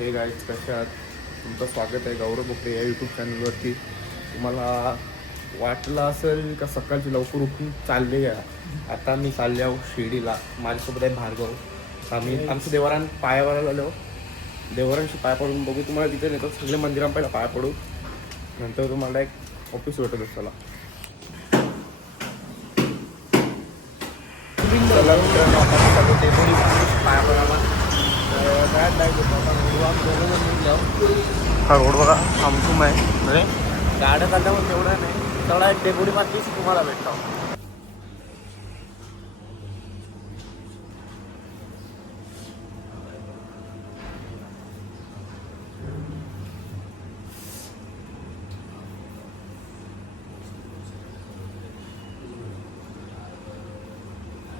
हे गाईज कशा आहात? तुमचं स्वागत आहे गौरव बोकडे या यूट्यूब चॅनलवरती. तुम्हाला वाटलं असेल का सकाळची लवकर उठून चालले या. आता मी चालले आहो शिर्डीला. माझ्यासोबत आहे भार्गव. आम्ही आमचं देवारान पायावर आलो. देवारांशी पाय पडून बघू. तुम्हाला तिथे नेतो सगळे मंदिरां पहिला पाय पडू, नंतर तुम्हाला एक ऑफिस भेटत असताना. हा रोड बघा आमचूम आहे, म्हणजे गाड्या चालल्यावर तेवढं नाही, तेवढा एक डेपुटी मार्केट तुम्हाला भेटतो.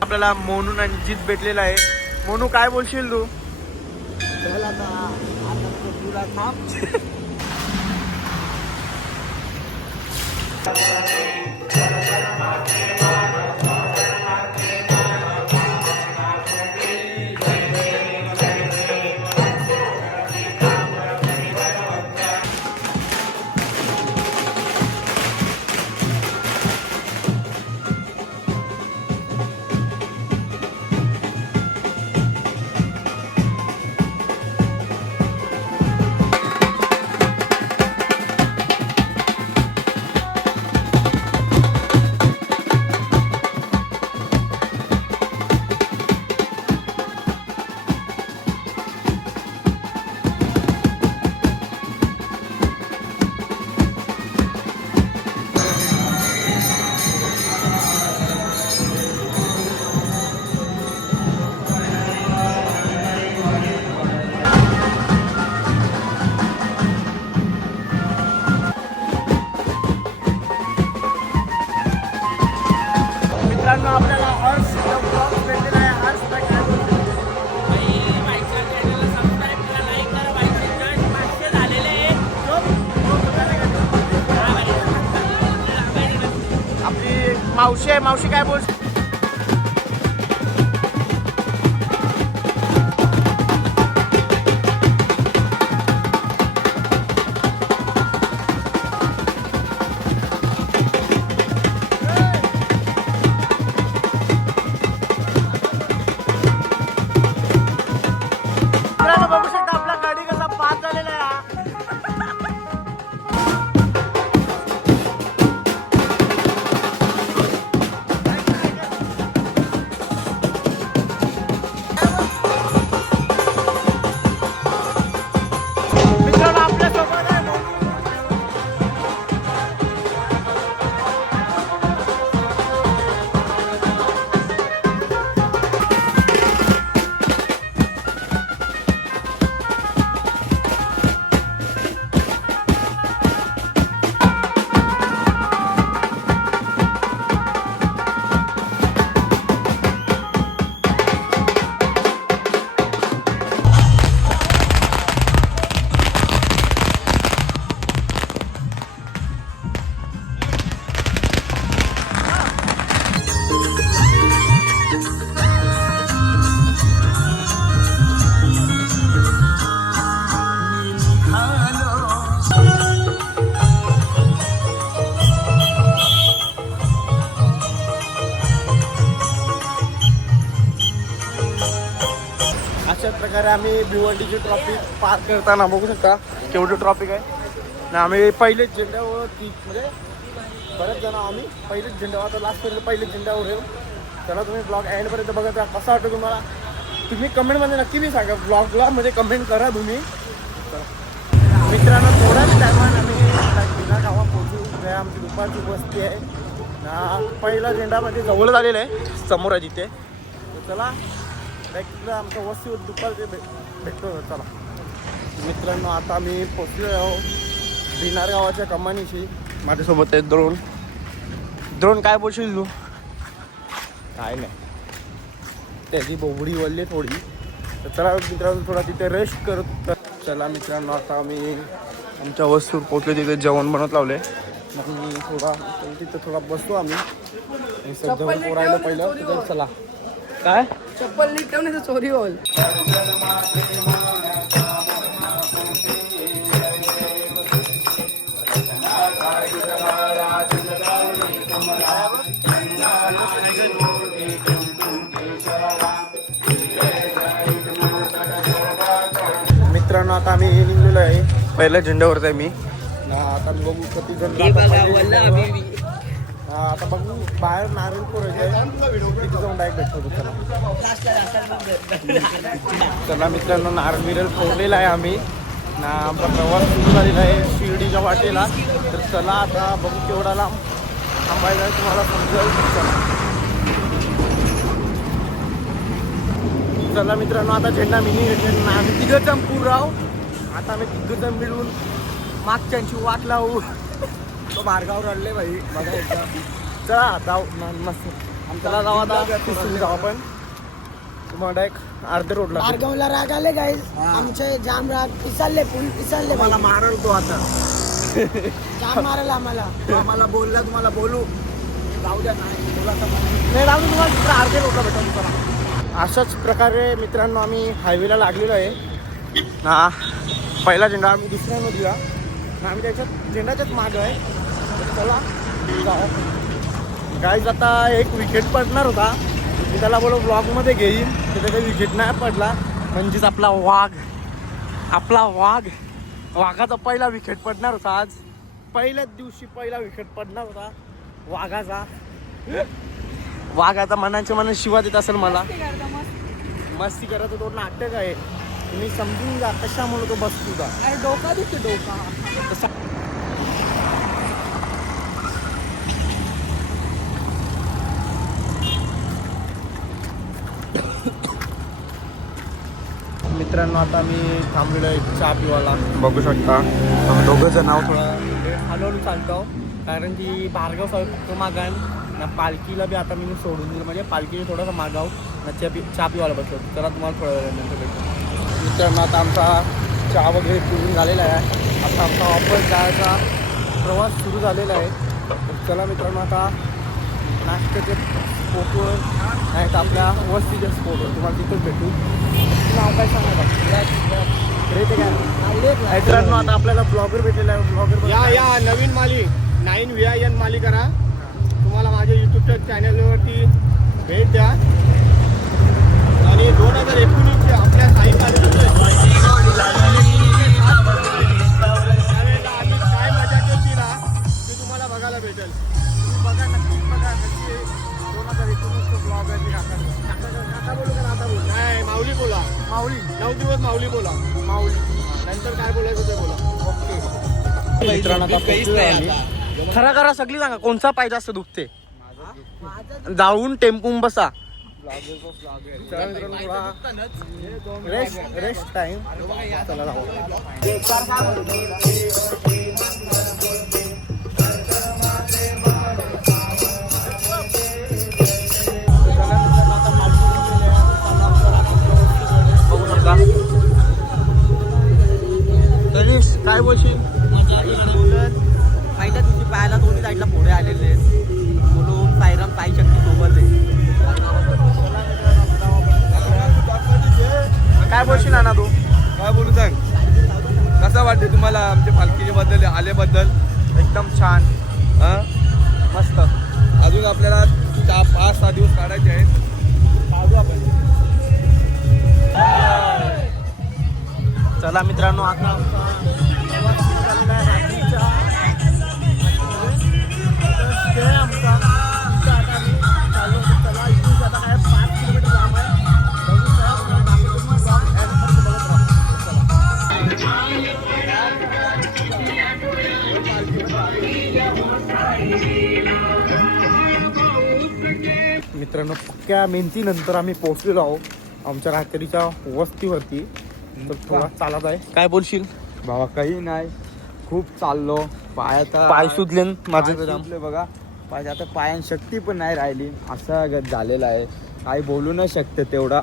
आपल्याला मोनू आणि जीत भेटलेला आहे. मोनू काय बोलशील तू? आपल्याला हर्ष ब्लॉग भेटलेला आहे. हर्ष काय बोलतो? आपली मावशी आहे. मावशी काय बोल? बघू शकता आपला गाडी कसा पास झालेला आहे. मित्रांनो आपल्या सोबत आहे अशा प्रकारे आम्ही भिवंडीची ट्रॉफिक पार करताना बघू शकता केवढं ट्रॉफिक आहे ना. आम्ही पहिलेच झेंड्यावर म्हणजे बरेच जण आम्ही पहिलेच झेंड्यावर, आता लास्टपर्यंत पहिलेच झेंड्यावर येऊ. चला तुम्ही ब्लॉग एंडपर्यंत बघत राहा. कसा वाटतो तुम्हाला तुम्ही कमेंटमध्ये नक्की मी सांगा. ब्लॉगला म्हणजे कमेंट करा तुम्ही. मित्रांनो थोड्याच टायमात आम्ही बिना गावात पोहोचू. आमची दुपारची बसती आहे ना. पहिला झेंडामध्ये जवळ झालेलं आहे समोर आहे जिथे. तर चला तिथलं आमच्या वस्तीवर दुपारचे भेटतो. चला मित्रांनो आता आम्ही पोचलो आहोत भिनार गावाच्या कमानीशी. माझ्यासोबत आहे द्रोण. द्रोण काय बोलशील तू? काय नाही, त्याची बोबडी वळली थोडी. तर चला मित्रांनो थोडा तिथे रेस्ट करत. चला मित्रांनो आता आम्ही आमच्या वस्तीवर पोचलो. तिथे जेवण बनवत लावले. मग मी तिथं थोडा बसतो आम्ही. सध्या पोरायला पहिलं तिथं. चला काय चप्पल नीट ठेवण्याचं चोरी होईल. आता आम्ही निघलेलो आहे. पहिल्या झेंड्यावरच आहे मी ना. आता बघू किती जण आता बघू बाहेर नारळ फोडायचे तिथे जाऊन डायरेक्ट भेटतो. चला मित्रांनो, नारळ बिरळ फोडलेला आहे आम्ही ना. आमचा प्रवास सुरू झालेला आहे शिर्डीच्या वाटेला. तर चला आता बघू केवढा लांब थांबायचा आहे तुम्हाला समजेल. चला मित्रांनो, आता झेंडा मिनी घेतले ना. आम्ही तिघं पूर राहू. आता आम्ही तिघं मिळून मागच्यांची वाट लावू. तो मार्गावर रडले भाई बघा एकदा. चला जाऊ मस्त. चला जाऊ आता जाऊ आपण तुम्हाला एक अर्धे रोडला. मार्गावला राग आले गाईज आमचे जाम राग पिसालले मला मारल तो आता. जाम मारला आम्हाला बोलला तुम्हाला बोलू जाऊ द्या. नाही राहू तुम्हाला तिकडे अर्धे रोडला भेटा तुम्हाला. अशाच प्रकारे मित्रांनो आम्ही हायवेला लागलेलो आहे ना. पहिला झेंडा आम्ही दुसऱ्यानं दिला ना. आम्ही त्याच्यात झेंडाच्याच मागं आहे. चला जाऊ. गाईज आता एक विकेट पडणार होता. मी त्याला बोलो ब्लॉगमध्ये घेईन. तर त्याचा विकेट नाही पडला. म्हणजेच आपला वाघ वाघाचा पहिला विकेट पडणार होता आज. पहिल्याच दिवशी पहिला विकेट पडणार होता वाघाचा. वाघाचा मनाच्या मनात शिवा देत असेल मला. मस्ती करत तो नाटक आहे. तुम्ही समजून जा कशामुळे तो बसतो का. डोका दिसते डोका. मित्रांनो, आता मी थांबलेलो आहे चहा पिवायला. बघू शकता दोघंचं नाव थोडं हलवून चालतो. कारण की भार्गव फक्त मागान ना. पालखीला बी आता मी सोडून दिलं. म्हणजे पालखीला थोडंसं मागाव ना. चहा पिवायला बसलो. चला तुम्हाला थोड्या वेळानंतर भेटतो. मित्रांनो, आता आमचा चहा वगैरे पिऊन झालेला आहे. आता आमचा वापस जायचा प्रवास सुरू झालेला आहे. तर चला मित्रांनो, आता नाश्त्याचे स्पोटवर नाही तर आपल्या वस्तीच्या स्पोटवर तुम्हाला तिथंच भेटू. नाव काय सांगा मित्रांनो. आता आपल्याला ब्लॉगर भेटलेला आहे. ब्लॉगर या नवीन माली 9 VIN माली करा. तुम्हाला माझ्या यूट्यूबच्या चॅनलवरती भेट द्या. आणि 2019 आपल्या साई त्यावेळेला आम्ही काय मजा केली ना ती तुम्हाला बघायला भेटेल. तुम्ही बघा नक्की बघा. 2019 ब्लॉग आहे. आता बोलू का आता बोलू. नाही माऊली बोला. माऊली 9 दिवस माऊली बोला. माऊली नंतर काय बोलायचं ते बोला. ओके मित्रांनो, खरा खरा सगळी सांगा कोणचा पाय जास्त दुखते. जाऊन टेम्पून बसा. Rest time. चला जाऊ. काय बोलशील. पहिल्या दिवशी पायाला दोन्ही साईडला फोडे आलेले आहेत. म्हणून साईराम साई शक्ती सोबत आहे. काय बोलशील नाना तू. काय बोलू सांग. कसं वाटते तुम्हाला आमच्या पालखीच्या बद्दल आल्याबद्दल. एकदम छान. मस्त. अजून आपल्याला 5-6 दिवस काढायचे आहेत. पाहू आपण. चला मित्रांनो, आता मित्रांनो, पक्क्या मेहनतीनंतर आम्ही पोहोचलेलो आहोत आमच्या रात्रीच्या वस्तीवरती. तर थोडा चालत आहे. काय बोलशील भावा. काही नाही, खूप चाललो. पाय सुजले माझे. बघा पाय आता पायान शक्ती पण नाही राहिली. असं झालेलं आहे. काही बोलू नाही शकते तेवढा.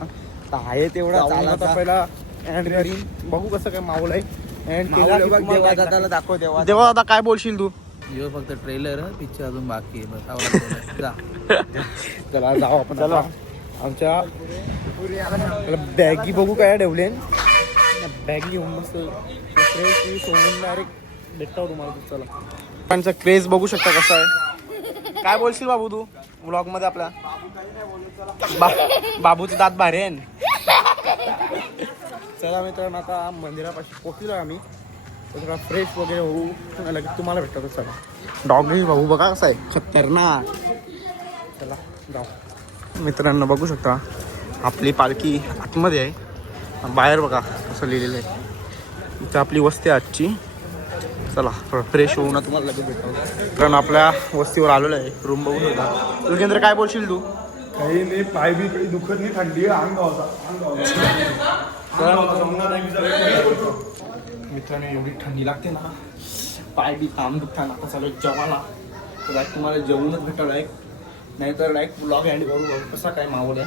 तर आहे तेवढा आता पहिला एंड करीन. बघू कसं काय माहोल आहे. एंड देवादादाला दाखव. देवा दादा काय बोलशील तू. यो फक्त ट्रेलर पिक्चर अजून बाकी आहे. चला जाऊ आपण. चला आमच्या बॅगी बघू काय ठेवले. बॅगी घेऊन मस्त सोडून डायरेक्ट भेटतो तुम्हाला. चला त्यांचा क्रेज बघू शकता कसा आहे. काय बोलशील बाबू तू व्लॉग मध्ये आपल्या. बाबूचे दात भारी आहे. चला मित्रांनो आता मंदिरापाशी पोहोचलो आम्ही. तर जरा फ्रेश वगैरे होऊ लगेच तुम्हाला भेटतो. चला डॉगी भाऊ बघा कसा आहे खतरनाक. चला जाऊ. मित्रांनो बघू शकता आपली पालखी आतमध्ये आहे. बाहेर बघा कसं लिहिलेलं आहे. इथं आपली वस्ती आहे आजची. चला थोडं फ्रेश होऊ ना तुम्हाला लगेच भेटतो. कारण आपल्या वस्तीवर आलेलो आहे. रूम बघू शकता. युगेंद्र काय बोलशील तू? काही नाही, पाय बी काही दुखत नाही, थंडी अंग मित्रांनो एवढी थंडी लागते ना, पाय बी काम दुखतात. आता चालू जेवायला तर लाईक तुम्हाला जेवूनच भेटावं लाईक, नाहीतर लाईक ब्लॉग एंड करू. कसा काय मावल्या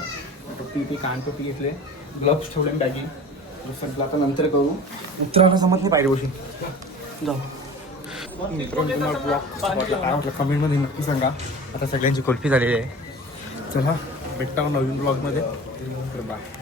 टोपी कान टोपी घेतले, ग्लव्स ठेवले बॅगी. दुसरं आता नंतर करू. मित्रांना समज नाही पाहिजे गोष्टी. जाऊ मित्रांनो तुम्हाला ब्लॉग काय म्हटलं कमेंटमध्ये नक्की सांगा. आता सगळ्यांची कुल्फी झालेली आहे. चला भेटता नवीन ब्लॉगमध्ये. बाय.